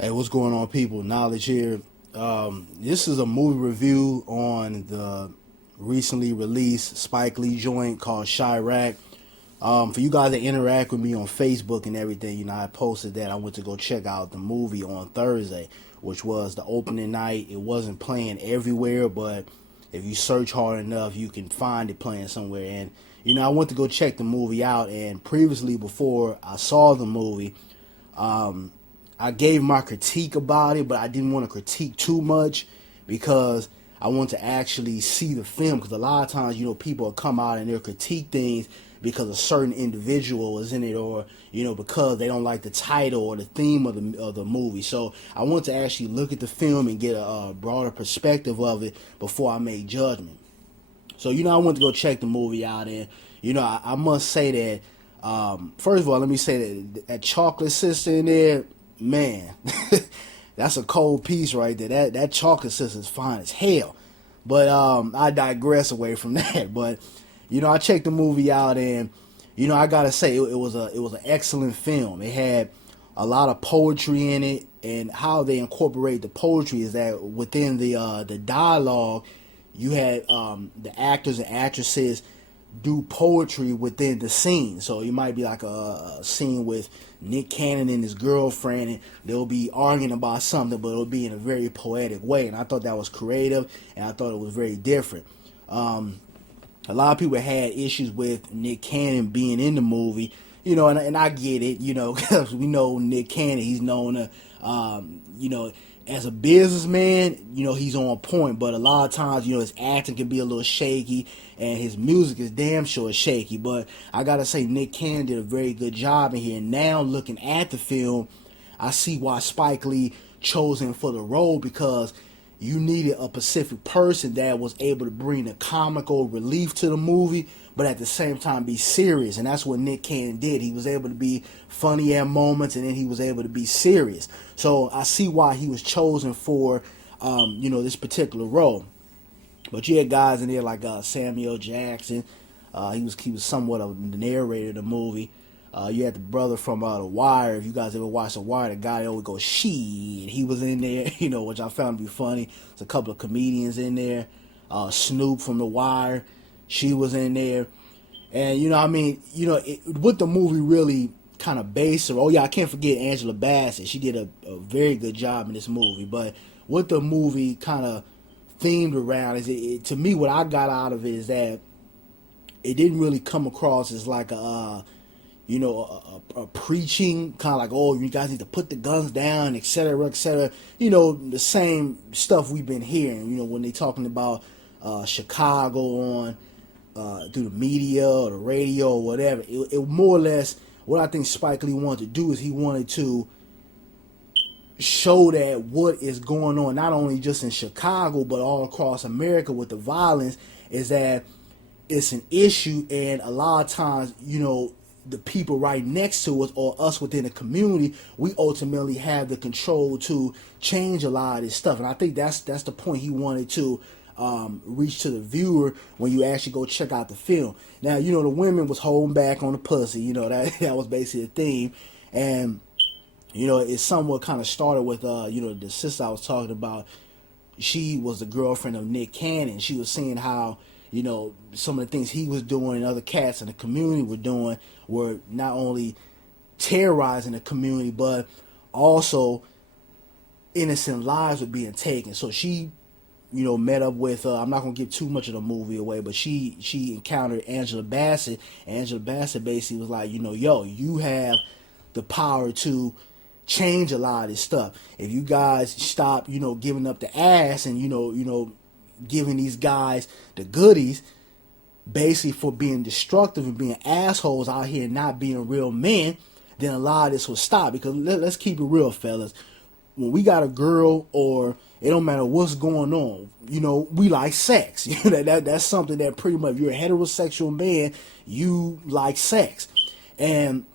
Hey, what's going on, people? Knowledge here. This is a movie review on the recently released Spike Lee joint called Chi-Raq. For you guys that interact with me on Facebook and everything, I posted that I went to go check out the movie on Thursday, which was the opening night. It wasn't playing everywhere, but if you search hard enough, you can find it playing somewhere. And, I went to go check the movie out, and previously, before I saw the movie, I gave my critique about it, but I didn't want to critique too much because I want to actually see the film. Because a lot of times, people will come out and they'll critique things because a certain individual is in it, or because they don't like the title or the theme of the movie. So I want to actually look at the film and get a broader perspective of it before I make judgment. So I went to go check the movie out, and I must say that first of all, let me say that chocolate sister in there, man, that's a cold piece right there. That chocolate sister is fine as hell. But I digress away from that. But I checked the movie out, and I gotta say it was an excellent film. It had a lot of poetry in it, and how they incorporate the poetry is that within the dialogue, you had the actors and actresses do poetry within the scene. So it might be like a scene with Nick Cannon and his girlfriend, and they'll be arguing about something, but it'll be in a very poetic way. And I thought that was creative, and I thought it was very different. A lot of people had issues with Nick Cannon being in the movie, and I get it, because we know Nick Cannon, he's known to, as a businessman, he's on point, but a lot of times, his acting can be a little shaky, and his music is damn sure shaky. But I gotta say, Nick Cannon did a very good job in here. Now, looking at the film, I see why Spike Lee chose him for the role, because you needed a specific person that was able to bring a comical relief to the movie, but at the same time be serious. And that's what Nick Cannon did. He was able to be funny at moments, and then he was able to be serious. So I see why he was chosen for, this particular role. But you had guys in there like Samuel Jackson. He was somewhat of the narrator of the movie. You had the brother from The Wire. If you guys ever watched The Wire, the guy that always goes, "She." He was in there, which I found to be funny. There's a couple of comedians in there. Snoop from The Wire, she was in there. And, what the movie really kind of based around. Oh, yeah, I can't forget Angela Bassett. She did a very good job in this movie. But what the movie kind of themed around is, to me, what I got out of it is that it didn't really come across as like a preaching, kind of like, oh, you guys need to put the guns down, etc., etc. The same stuff we've been hearing, when they talking about Chicago on through the media or the radio or whatever. It more or less, what I think Spike Lee wanted to do is he wanted to show that what is going on, not only just in Chicago, but all across America with the violence, is that it's an issue, and a lot of times, the people right next to us or us within the community, we ultimately have the control to change a lot of this stuff. And I think that's the point he wanted to reach to the viewer when you actually go check out the film. Now, the women was holding back on the pussy, that was basically the theme. And, it somewhat kind of started with, the sister I was talking about. She was the girlfriend of Nick Cannon. She was saying how, some of the things he was doing and other cats in the community were doing were not only terrorizing the community, but also innocent lives were being taken. So she, met up with, I'm not going to give too much of the movie away, but she encountered Angela Bassett. Angela Bassett basically was like, yo, you have the power to change a lot of this stuff. If you guys stop, giving up the ass and, giving these guys the goodies, basically for being destructive and being assholes out here and not being real men, then a lot of this will stop. Because let's keep it real, fellas. When we got a girl, or it don't matter what's going on, we like sex. That's something that pretty much, if you're a heterosexual man, you like sex. And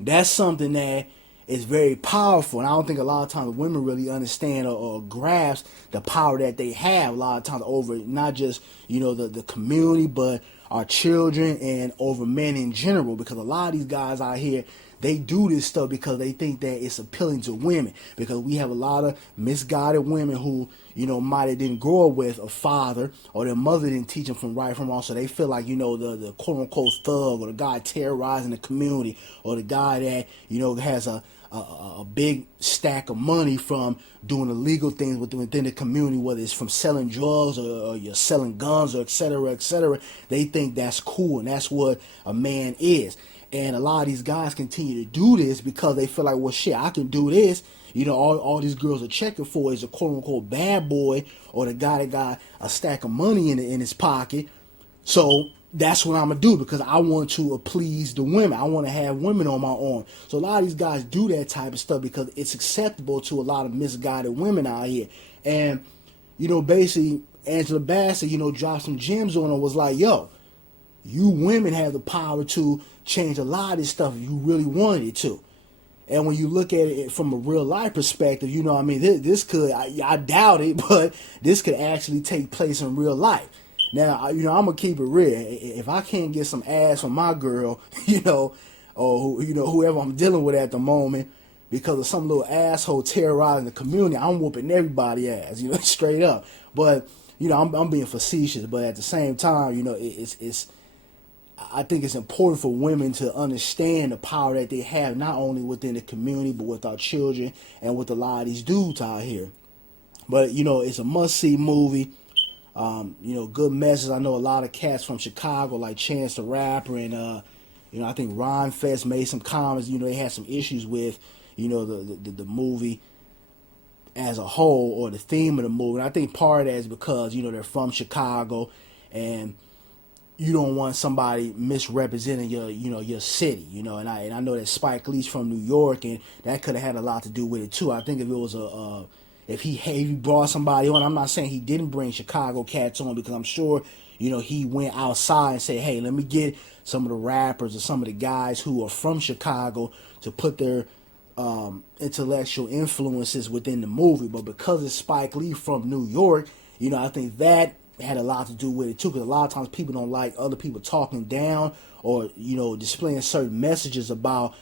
that's something that is very powerful, and I don't think a lot of times women really understand or grasp the power that they have a lot of times over not just the community, but our children and over men in general. Because a lot of these guys out here, they do this stuff because they think that it's appealing to women. Because we have a lot of misguided women who, might have didn't grow up with a father, or their mother didn't teach them from right from wrong. So they feel like, the quote unquote thug, or the guy terrorizing the community, or the guy that, has a big stack of money from doing illegal things within the community, whether it's from selling drugs or you're selling guns, or et cetera, et cetera. They think that's cool, and that's what a man is. And a lot of these guys continue to do this because they feel like, well, shit, I can do this. All these girls are checking for is a quote unquote bad boy, or the guy that got a stack of money in his pocket. So that's what I'm going to do, because I want to please the women. I want to have women on my arm. So a lot of these guys do that type of stuff because it's acceptable to a lot of misguided women out here. And, basically, Angela Bassett, dropped some gems on her, was like, yo, you women have the power to change a lot of this stuff if you really wanted it to. And when you look at it from a real life perspective, this could, I doubt it, but this could actually take place in real life. Now, I'm going to keep it real. If I can't get some ass from my girl, or, whoever I'm dealing with at the moment, because of some little asshole terrorizing the community, I'm whooping everybody ass, straight up. But, I'm being facetious, but at the same time, I think it's important for women to understand the power that they have, not only within the community, but with our children and with a lot of these dudes out here. But, it's a must-see movie. Good message. I know a lot of cats from Chicago, like Chance the Rapper, and I think Ron Fest made some comments. They had some issues with, the movie as a whole, or the theme of the movie. And I think part of that is because they're from Chicago, and you don't want somebody misrepresenting your city. And I know that Spike Lee's from New York, and that could have had a lot to do with it too. I think if it was if he brought somebody on, I'm not saying he didn't bring Chicago cats on, because I'm sure, he went outside and said, hey, let me get some of the rappers or some of the guys who are from Chicago to put their intellectual influences within the movie. But because it's Spike Lee from New York, I think that had a lot to do with it too, because a lot of times people don't like other people talking down, or, displaying certain messages about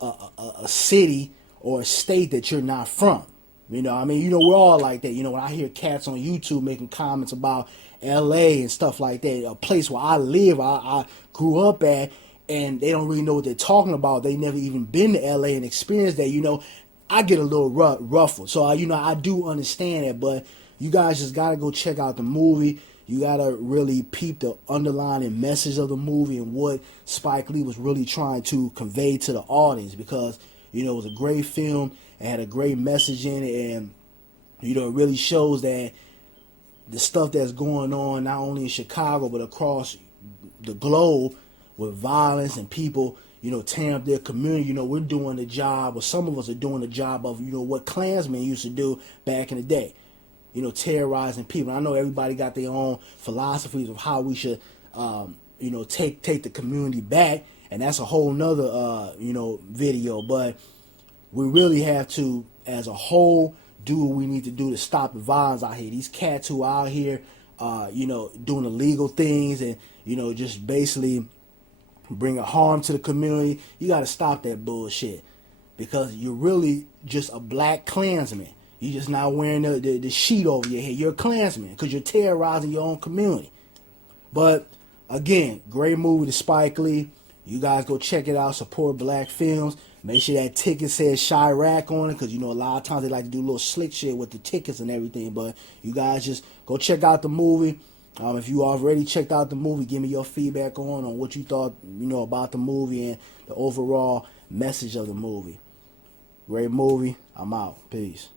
a city or a state that you're not from. We're all like that. When I hear cats on YouTube making comments about LA and stuff like that, a place where I live, I grew up at, and they don't really know what they're talking about. They never even been to LA and experienced that. I get a little ruffled. So, I do understand that, but you guys just got to go check out the movie. You got to really peep the underlying message of the movie and what Spike Lee was really trying to convey to the audience, because, it was a great film. It had a great message in it, and, it really shows that the stuff that's going on, not only in Chicago, but across the globe, with violence and people, tearing up their community. We're doing the job, or some of us are doing the job of, what Klansmen used to do back in the day. Terrorizing people. I know everybody got their own philosophies of how we should, take the community back, and that's a whole nother, video. But we really have to, as a whole, do what we need to do to stop the violence out here. These cats who are out here, doing illegal things and, just basically bringing harm to the community, you got to stop that bullshit, because you're really just a black Klansman. You're just not wearing the sheet over your head. You're a Klansman because you're terrorizing your own community. But, again, great movie to Spike Lee. You guys go check it out. Support black films. Make sure that ticket says Chi-Raq on it, because, a lot of times they like to do a little slick shit with the tickets and everything. But you guys just go check out the movie. If you already checked out the movie, give me your feedback on what you thought, about the movie and the overall message of the movie. Great movie. I'm out. Peace.